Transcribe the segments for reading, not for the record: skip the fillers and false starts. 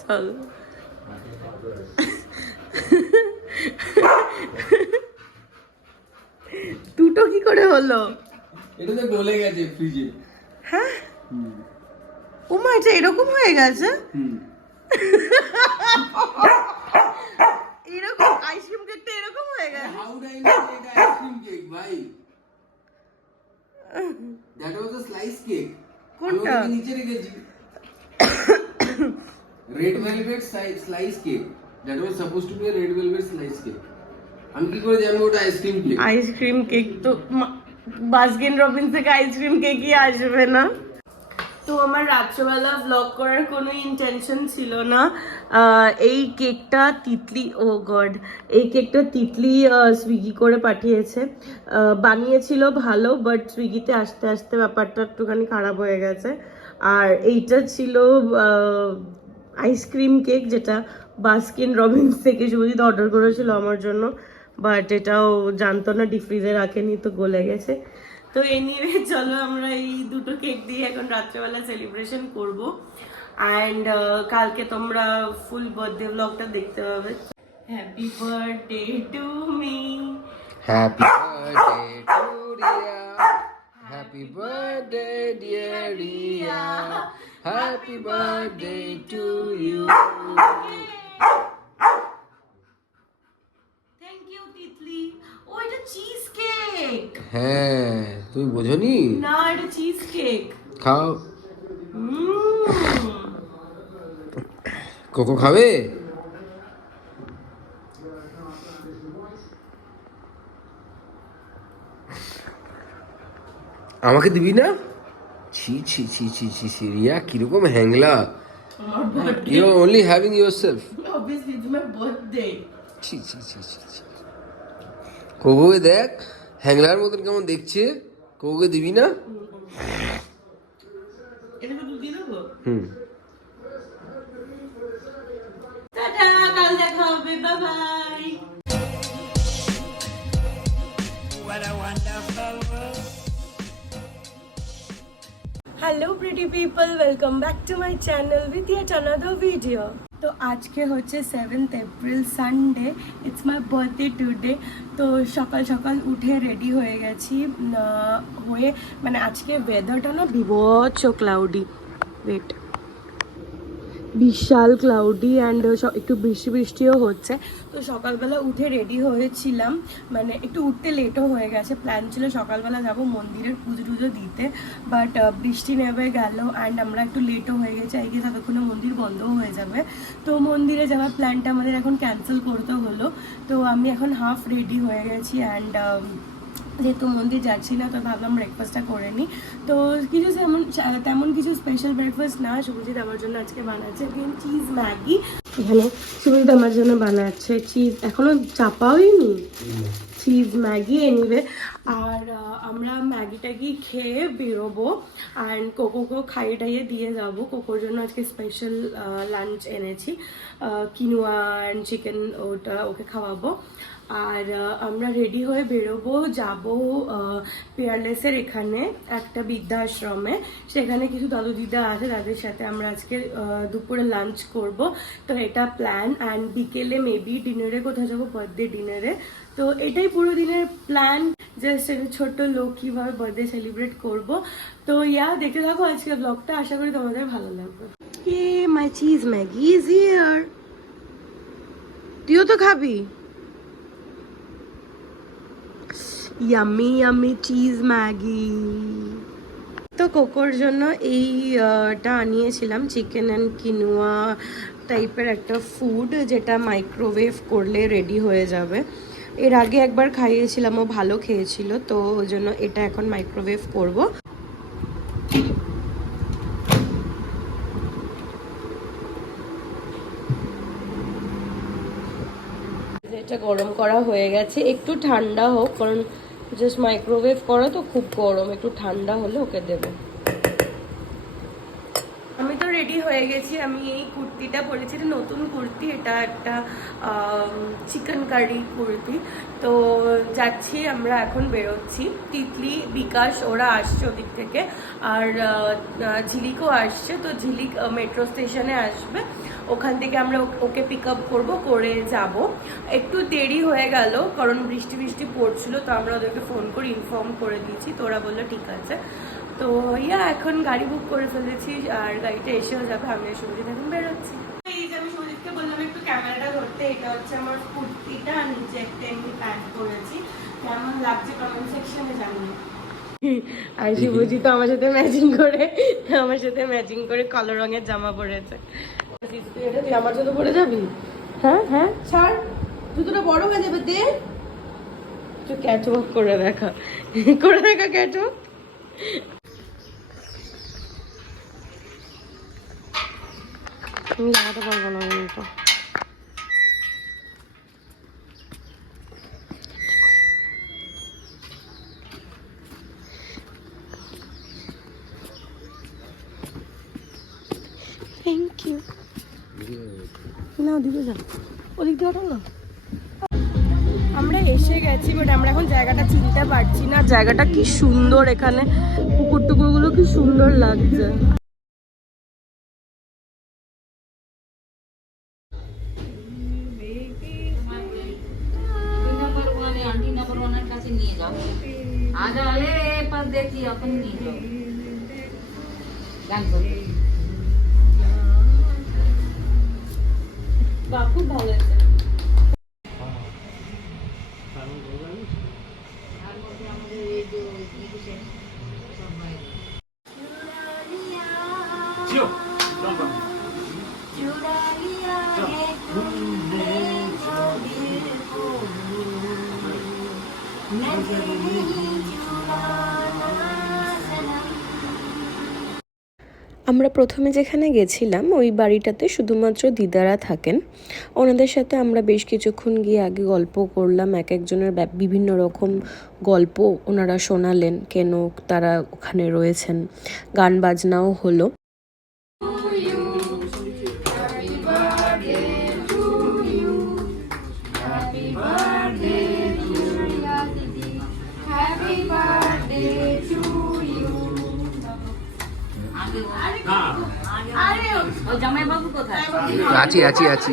চল দুটো কি করে হলো? এটা তো গলে গেছে ফ্রিজে। হ্যাঁ ওমা এটা এরকম হয়ে গেছে? এরকম আইসক্রিম কেকটা এরকম হয়ে গেছে? হাউ ডু আই নো এটা আইসক্রিম কেক ভাই? That was a slice cake. কোনটা? আমি নিচে রেখেছি। Red velvet slice cake. That was suppose two be a red velvet slice cake. আমি কি করে জানবো ওটা আইসক্রিম কেক? আইসক্রিম কেক তো বাস্কিন রবিন্স থেকে আইসক্রিম কেকই আসবে না। তো আমার রাত্রেবেলা ব্লগ করার কোনো ইন্টেনশন ছিল না। এই কেকটা তিতলি, ও গড, এই কেকটা তিতলি সুইগি করে পাঠিয়েছে। বানিয়েছিল ভালো, বাট সুইগিতে আসতে আসতে ব্যাপারটা একটুখানি খারাপ হয়ে গেছে। আর এইটা ছিল আইসক্রিম কেক, যেটা বাস্কিন রবিন্স থেকে সুজিত অর্ডার করেছিল আমার জন্য, বাট এটাও জানতো না, ডিপ ফ্রিজে রাখেনি, তো গলে গেছে। তো এনিওয়ে চলো আমরা এই দুটো কেক দিয়ে এখন রাত্রেবেলা সেলিব্রেশন করব। অ্যান্ড কালকে তোমরা ফুল বার্থডে ব্লগটা দেখতে পাবে। Happy birthday to me, happy birthday to Riya, happy birthday dear Riya, happy birthday to you. Thank you Titli. ও এটা চিজ কেক। হ্যাঁ তুমি বোঝনি? না এটা চিজ কেক। খাও। কোকো খাবে? আমাকে দিবি না? ছি ছি ছি ছি ছি ছি রিয়া কিরকম হ্যাংলা। You are only having yourself. Obviously it's my birthday. ছি ছি ছি ছি ছি। কোকোকে দেখ হ্যাংলার মতন কেমন দেখছে। কোকোকে দিবি না? এটাকে দুধ দিয়ে দেবো? হুম। টাটা, কাল দেখা হবে, bye bye. Hello pretty people, welcome back to my channel with yet another video. তো আজকে হচ্ছে 7th April, Sunday. It's my birthday today. তো সকাল সকাল উঠে রেডি হয়ে গেছি। হয়ে মানে আজকে ওয়েদারটা না বিভৎস ক্লাউডি, ওয়েট, বিশাল ক্লাউডি অ্যান্ড একটু বৃষ্টি বৃষ্টিও হচ্ছে। তো সকালবেলা উঠে রেডি হয়েছিলাম, মানে একটু উঠতে লেটও হয়ে গেছে। প্ল্যান ছিল সকালবেলা যাব মন্দিরের পুজো টুজো দিতে, বাট বৃষ্টি নেমে গেল অ্যান্ড আমরা একটু লেটও হয়ে গেছি। আই গেস ততক্ষণে মন্দির বন্ধও হয়ে যাবে। তো মন্দিরে যাওয়ার প্ল্যানটা আমাদের এখন ক্যান্সেল করতে হলো। তো আমি এখন হাফ রেডি হয়ে গেছি অ্যান্ড যেহেতু মন্দির যাচ্ছি না, তো ভাবলাম ব্রেকফাস্টটা করে নিই। তো কিছু তেমন কিছু স্পেশাল ব্রেকফাস্ট না, শুভজিৎ আমার জন্য আজকে বানাচ্ছে চিজ ম্যাগি। এখানে শুভজিৎ আমার জন্য বানাচ্ছে চিজ, এখনো চাপাওইনি, চিজ ম্যাগি। এনিওয়ে, আর আমরা ম্যাগি ট্যাগি খেয়ে বেরোবো অ্যান্ড কোকোকেও খাইয়ে টাইয়ে দিয়ে যাবো। কোকোর জন্য আজকে স্পেশাল লাঞ্চ এনেছি, কিনোয়া অ্যান্ড চিকেন, ওটা ওকে খাওয়াবো। আর আমরা রেডি হয়ে বেরোবো, যাব পিয়ারলেসের এখানে একটা বৃদ্ধাশ্রমে। সেখানে কিছু দাদু দিদা আছে, তাদের সাথে আমরা আজকে দুপুরে লাঞ্চ করব। তো এটা প্ল্যান। অ্যান্ড বিকেলে মেবি ডিনারে কোথাও যাবো, বার্থডে ডিনারে। তো এটাই পুরো দিনের প্ল্যান, জাস্ট একটা ছোট্ট লোক কীভাবে বার্থডে সেলিব্রেট করবো। তো দেখতে থাকো আজকের ব্লগটা, আশা করি তোমাদের ভালো লাগবে। মাই চিজ ম্যাগি ইজ হিয়ার। তুইও তো খাবি? Yummy yummy cheese Maggi. তো কোকোর জন্য এইটা আনিয়েছিলাম, চিকেন অ্যান্ড কিনোয়া টাইপের একটা ফুড, যেটা মাইক্রোওয়েভ করলে রেডি হয়ে যাবে। এর আগে একবার খাইয়েছিলাম, ও ভালো খেয়েছিল, তো ওই জন্য এটা এখন মাইক্রোওয়েভ করব। এটা গরম করা হয়ে গেছে, একটু ঠান্ডা হোক, কারণ জাস্ট মাইক্রোওয়েভ করা তো খুব গরম, একটু ঠান্ডা হলে ওকে দেবো। আমি তো রেডি হয়ে গেছি। আমি এই কুর্তিটা পরেছি, এটা নতুন কুর্তি, এটা একটা চিকেন কারি কুর্তি। তো যাচ্ছি আমরা, এখন বেরোচ্ছি। তিতলি, বিকাশ ওরা আসছে ওদিক থেকে, আর ঝিলিকও আসছে। তো ঝিলিক মেট্রো স্টেশনে আসবে, ওখান থেকে আমরা ওকে পিক আপ করবো, করে যাব। একটু দেরি হয়ে গেল কারণ বৃষ্টি বৃষ্টি পড়ছিল, তো আমরা ওদেরকে ফোন করে ইনফর্ম করে দিয়েছি, তো ওরা বললো ঠিক আছে। তো এখন গাড়ি বুক করে ফেলেছি, আর গাড়িটা এসেও যাবে। আমি আর সুজিত এখন বেরোচ্ছি। এই যে আমি সুজিতকে বললাম একটু ক্যামেরাটা ধরতে, এটা হচ্ছে আমার কুর্তিটা, আর নিচে একটা এমনি প্যান্ট পরেছি। কেমন লাগছে কমেন্ট সেকশনে জানিয়ে। আর শুভজিৎ আমার সাথে ম্যাচিং করে কালো রঙের জামা পরেছে। এটা তুই আমার জুতো পরে যাবি? হ্যাঁ হ্যাঁ, ছাড়, জুতোটা বড় হয়ে যাবে, দে। তুই ক্যাচওয়াক করে দেখা ক্যাচওয়াক। আমি লাগাতে পারবো না কিন্তু। Thank you. না দিবে যা, ওদিক দিয়ে ওঠো না। আমরা এসে গেছি, বাট আমরা এখন জায়গাটা চিনতে পারছি না। জায়গাটা কি সুন্দর, এখানে পুকুর টুকুরগুলো কি সুন্দর লাগছে। খুব ভালো হয়েছে। আমরা প্রথমে যেখানে গেছিলাম ওই বাড়িটাতে শুধুমাত্র দিদারা থাকেন। ওনাদের সাথে আমরা বেশ কিছুক্ষণ গিয়ে আগে গল্প করলাম, এক একজনের বিভিন্ন রকম গল্প ওনারা শোনালেন, কেন তারা ওখানে রয়েছেন। গান বাজনাও হলো। আছি আছি আছি।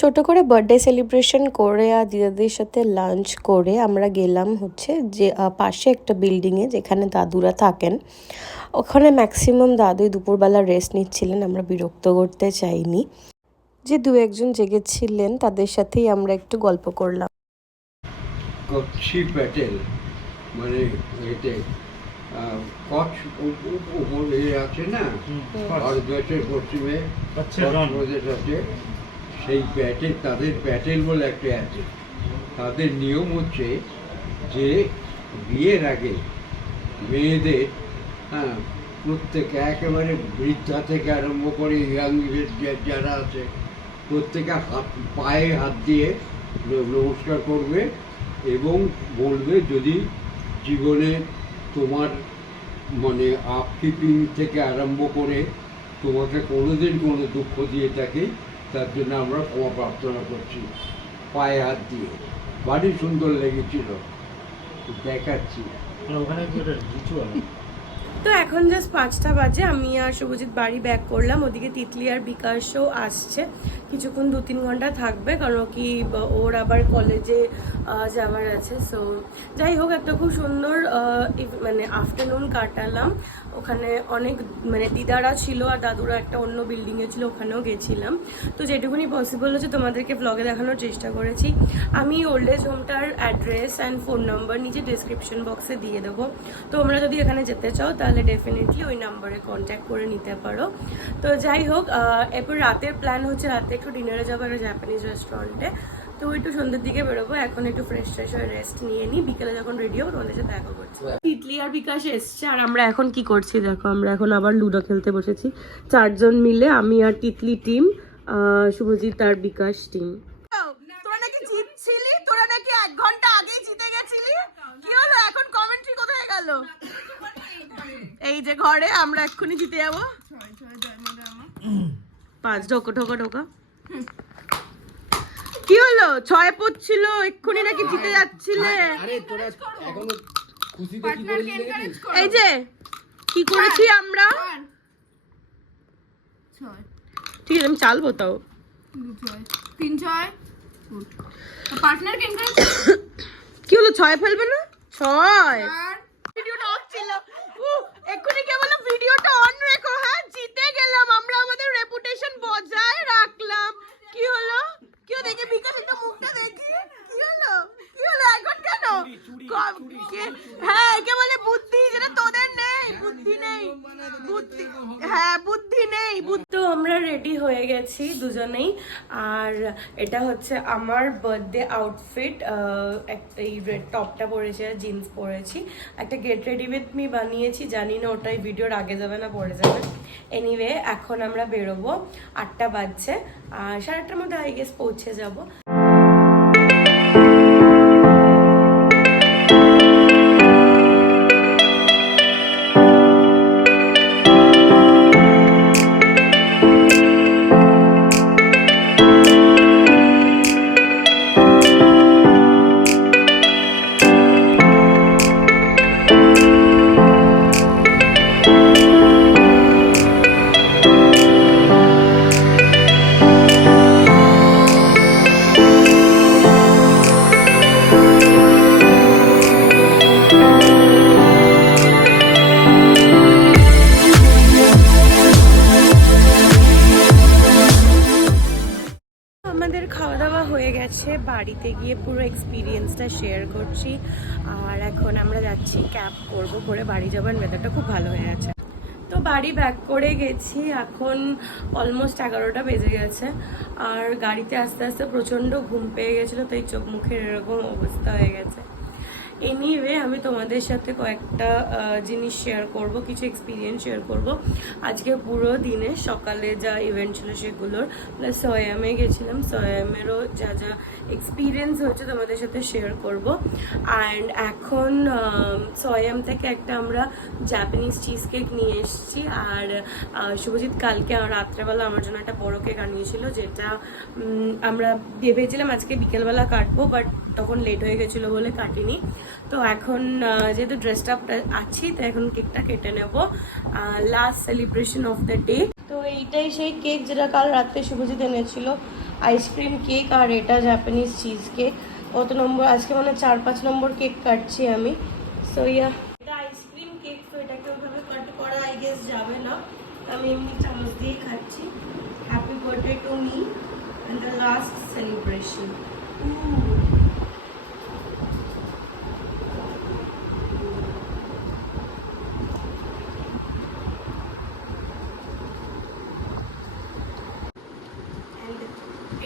ছোট করে বার্থডে সেলিব্রেশন করে আর দিদাদের সাথে লাঞ্চ করে আমরা গেলাম হচ্ছে যে পাশে একটা বিল্ডিংয়ে যেখানে দাদুরা থাকেন। ওখানে ম্যাক্সিমাম দাদুই দুপুরবেলা রেস্ট নিচ্ছিলেন, আমরা বিরক্ত করতে চাইনি। যে দু একজন জেগেছিলেন তাদের সাথেই আমরা একটু গল্প করলাম। কচ্ছি প্যাটেল মানে এতে কচ্ছ উপরে আছে না, ভারতবর্ষের পশ্চিমে প্রদেশ আছে, সেই প্যাটেল, তাদের প্যাটেল বলে একটা আছে। তাদের নিয়ম হচ্ছে যে বিয়ের আগে মেয়েদের প্রত্যেকে একেবারে বৃদ্ধা থেকে আরম্ভ করে ইয়াং যারা আছে প্রত্যেকে পায়ে হাত দিয়ে নমস্কার করবে এবং বলবে যদি জীবনে তোমার মানে আপকিপিং থেকে আরম্ভ করে তোমাকে কোনোদিন কোনো দুঃখ দিয়ে থাকি, তার জন্য আমরা ক্ষমা প্রার্থনা করছি, পায়ে হাত দিয়ে। বাড়ি সুন্দর লেগেছিল, দেখাচ্ছি। তো এখন জাস্ট 5টা বাজে, আমি আর শুভজিৎ বাড়ি ব্যাক করলাম। ওদিকে তিতলি আর বিকাশও আসছে, কিছুক্ষণ 2-3 ঘন্টা থাকবে, কারণ কি ওর আবার কলেজে যাওয়ার আছে। সো যাই হোক, একটা খুব সুন্দর মানে আফটারনুন কাটালাম। ওখানে অনেক মানে দিদারা ছিল আর দাদুরা একটা অন্য বিল্ডিংয়ে ছিল, ওখানেও গেছিলাম। তো যেটুকুনি পসিবল হচ্ছে তোমাদেরকে ব্লগে দেখানোর চেষ্টা করেছি। আমি ওল্ড এজ হোমটার অ্যাড্রেস অ্যান্ড ফোন নাম্বার নিচে ডিসক্রিপশন বক্সে দিয়ে দেবো। তোমরা যদি এখানে যেতে চাও তাহলে ডেফিনেটলি ওই নাম্বারে কন্ট্যাক্ট করে নিতে পারো। তো যাই হোক, এরপর রাতের প্ল্যান হচ্ছে রাতে একটু ডিনারে যাবো একটা জাপানিজ রেস্টুরেন্টে। তো একটু সন্ধ্যের দিকে বেরোবো, এখন একটু ফ্রেশ ট্রেশ হয়ে রেস্ট নিয়ে নিই, বিকেলে যখন রেডি হবো তোমাদের সাথে দেখা করছি। তিতলি আর বিকাশ এসছে আর আমরা এখন কি করছি দেখো, আমরা এখন আবার লুডো খেলতে বসেছি 4 জন মিলে, আমি আর তিতলি টিম, শুভজিৎ আর বিকাশ টিম। তোরা নাকি জিতছিলি, তোরা নাকি 1 ঘন্টা আগেই জিতে গেছিলি, কি হলো এখন কমেন্ট্রি কোথায় গেল? এই যে ঘরে আমরা এক্ষুনি জিতে যাবো। 5 ঢোকা ঢোকা ঢোকা, কি হলো 6 পড়ছিল এক্ষুনি নাকি জিতে যাচ্ছিলে। এই যে কি করেছি আমরা, ঠিক আছে আমি চালবো তাও। 3 6 পার্টনার কে কি হলো 6 ফেলবে না? 6 ভিডিওটা অফ ছিল, এক্ষুনি কে বললো ভিডিওটা অন রেখো। হ্যাঁ জিতে গেলাম আমরা, আমাদের রেপুটেশন বজায় রাখলাম। কি হলো কি হলো দেখে বিকাশের তো মুখটা দেখি, কি হলো কি হলো এখন কেন? হ্যাঁ কে বলে বুদ্ধি, যেটা তোদের নেই, বুদ্ধি নেই, বুদ্ধি হ্যাঁ বুদ্ধি নেই। তো আমরা রেডি হয়ে গেছি দুজনেই, আর এটা হচ্ছে আমার বার্থডে আউটফিট। এই রেড টপটা পরেছি আর জিন্স পরেছি, একটা গেট রেডি উইথ মি বানিয়েছি, জানি না ওটাই ভিডিওর আগে যাবে না পরে যাবে। এনিওয়ে এখন আমরা বেরোবো, 8টা বাজছে, আর 8:30টার মধ্যে আই গেস পৌঁছে যাবো। আমাদের খাওয়া দাওয়া হয়ে গেছে, বাড়িতে গিয়ে পুরো এক্সপিরিয়েন্সটা শেয়ার করছি, আর এখন আমরা যাচ্ছি ক্যাব করবো, করে বাড়ি যাবার ওয়েদারটা খুব ভালো হয়ে আছে। তো বাড়ি ব্যাক করে গেছি, এখন অলমোস্ট 11টা বেজে গেছে, আর গাড়িতে আস্তে আস্তে প্রচণ্ড ঘুম পেয়ে গেছিলো, তাই চোখ মুখের এরকম অবস্থা হয়ে গেছে। এনিওয়ে আমি তোমাদের সাথে কয়েকটা জিনিস শেয়ার করব, কিছু এক্সপিরিয়েন্স শেয়ার করব আজকে পুরো দিনে। সকালে যা ইভেন্ট ছিল সেগুলোর, প্লাস সয়ামে গেছিলাম, সয়ামেরও যা যা এক্সপিরিয়েন্স হয়েছে তোমাদের সাথে শেয়ার করব। অ্যান্ড এখন সয়াম থেকে একটা আমরা জাপানিজ চিজ কেক নিয়ে এসেছি, আর শুভজিৎ কালকে রাত্রেবেলা আমার জন্য একটা বড় কেক আনিয়েছিল, যেটা আমরা ভেবেছিলাম আজকে বিকেলবেলা কাটবো, বাট তখন লেট হয়ে গেছিলো বলে কাটিনি। তো এখন যেহেতু ড্রেসড আপ আছি, তো এখন কেকটা কেটে নেব, last celebration of the day. তো এইটাই সেই কেক যেটা কাল রাত্রে শুভজিৎ এনেছিল, আইসক্রিম কেক, আর এটা জাপানিজ চিজ কেক। কত নম্বর আজকে মানে 4-5 নম্বর কেক কাটছি আমি। সো ইয়া, এটা আইসক্রিম কেক, তো এটাকে ওইভাবে কাট করা আই গেস যাবে না, আমি এমনি চামচ দিয়ে খাচ্ছি। Happy birthday to me and the last celebration.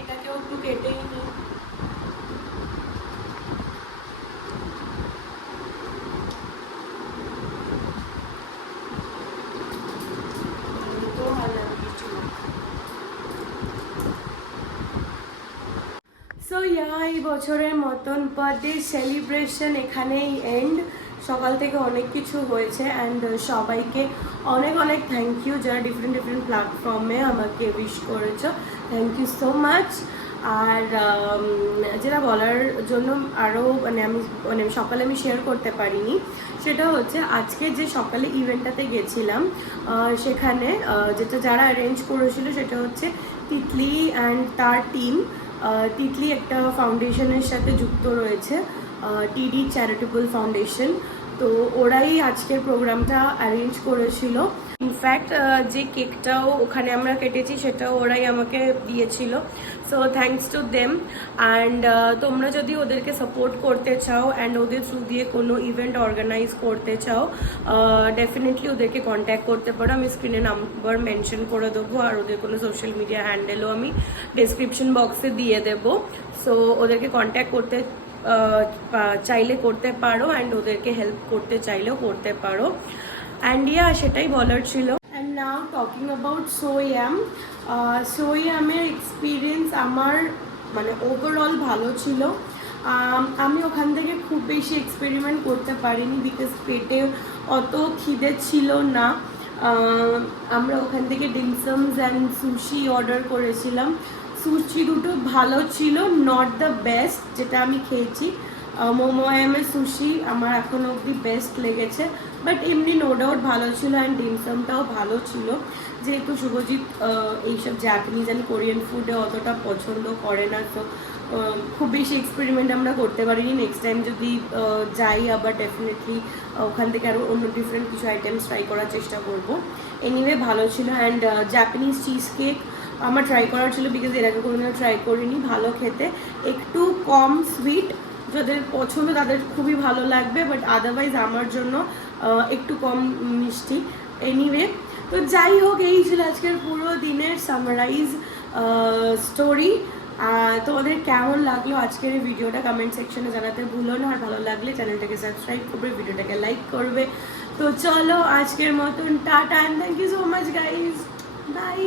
এটাকেও একটু কেটেই নিই। সো এই বছরের মতন বার্থডে সেলিব্রেশন এখানেই এন্ড। সকাল থেকে অনেক কিছু হয়েছে, অ্যান্ড সবাইকে অনেক অনেক থ্যাংক ইউ যারা ডিফারেন্ট ডিফারেন্ট প্ল্যাটফর্মে আমাকে উইশ করেছো, থ্যাংক ইউ সো মাচ। আর যেটা বলার জন্য আরও মানে সকালে আমি শেয়ার করতে পারিনি, সেটা হচ্ছে আজকে যে সকালে ইভেন্টটাতে গেছিলাম, সেখানে যেটা যারা অ্যারেঞ্জ করেছিল সেটা হচ্ছে তিতলি অ্যান্ড তার টিম। তিতলি একটা ফাউন্ডেশনের সাথে যুক্ত রয়েছে, টিডি চ্যারিটেবল ফাউন্ডেশন। তো ওরাই আজকের প্রোগ্রামটা অ্যারেঞ্জ করেছিল। ইনফ্যাক্ট যে কেকটাও ওখানে আমরা কেটেছি সেটাও ওরাই আমাকে দিয়েছিল। So thanks to them. And তোমরা যদি ওদেরকে সাপোর্ট করতে চাও অ্যান্ড ওদের থ্রু দিয়ে কোনো ইভেন্ট অর্গানাইজ করতে চাও, ডেফিনেটলি ওদেরকে কন্ট্যাক্ট করতে পারো। আমি স্ক্রিনে নাম্বার মেনশন করে দেবো, আর ওদের কোনো সোশ্যাল মিডিয়া হ্যান্ডেলও আমি ডেসক্রিপশন বক্সে দিয়ে দেবো। সো ওদেরকে কন্ট্যাক্ট করতে চাইলে করতে পারো, অ্যান্ড ওদেরকে হেল্প করতে চাইলেও করতে পারো। অ্যান্ড সেটাই বলার ছিল। And now talking about Swayam, সোয়ামের এক্সপিরিয়েন্স আমার মানে ওভারঅল ভালো ছিল। আমি ওখান থেকে খুব বেশি এক্সপেরিমেন্ট করতে পারিনি, বিকজ পেটে অত খিদে ছিল না। আমরা ওখান থেকে ডিমসামস অ্যান্ড সুশি অর্ডার করেছিলাম। সুশি দুটো ভালো ছিল, নট দ্য বেস্ট যেটা আমি খেয়েছি। মোমোয়ামের সুশি আমার এখনো অবধি বেস্ট লেগেছে, বাট এমনি নো ডাউট ভালো ছিল। অ্যান্ড ডিমসামটাও ভালো ছিল, যেহেতু শুভজিৎ এইসব জাপানিজ অ্যান্ড কোরিয়ান ফুডে অতটা পছন্দ করে না, তো খুব বেশি এক্সপেরিমেন্ট আমরা করতে পারিনি। নেক্সট টাইম যদি যাই আবার ডেফিনেটলি ওখান থেকে আরও অন্য ডিফারেন্ট কিছু আইটেমস ট্রাই করার চেষ্টা করবো। এনিওয়ে ভালো ছিল। অ্যান্ড জাপানিজ চিজ কেক আমার ট্রাই করার ছিল, বিকজ এর আগে কোনোদিনও ট্রাই করিনি। ভালো খেতে, একটু কম সুইট, যাদের পছন্দ তাদের খুবই ভালো লাগবে, বাট আদারওয়াইজ আমার জন্য একটু কম মিষ্টি। এনিওয়ে, তো যাই হোক, এই ছিল আজকের পুরো দিনের সামারাইজ স্টোরি। তোমাদের কেমন লাগলো আজকের এই ভিডিওটা কমেন্ট সেকশনে জানাতে ভুলো না। আর ভালো লাগলে চ্যানেলটাকে সাবস্ক্রাইব করবে, ভিডিওটাকে লাইক করবে। তো চলো আজকের মতন টাটা, and thank you so much guys, by.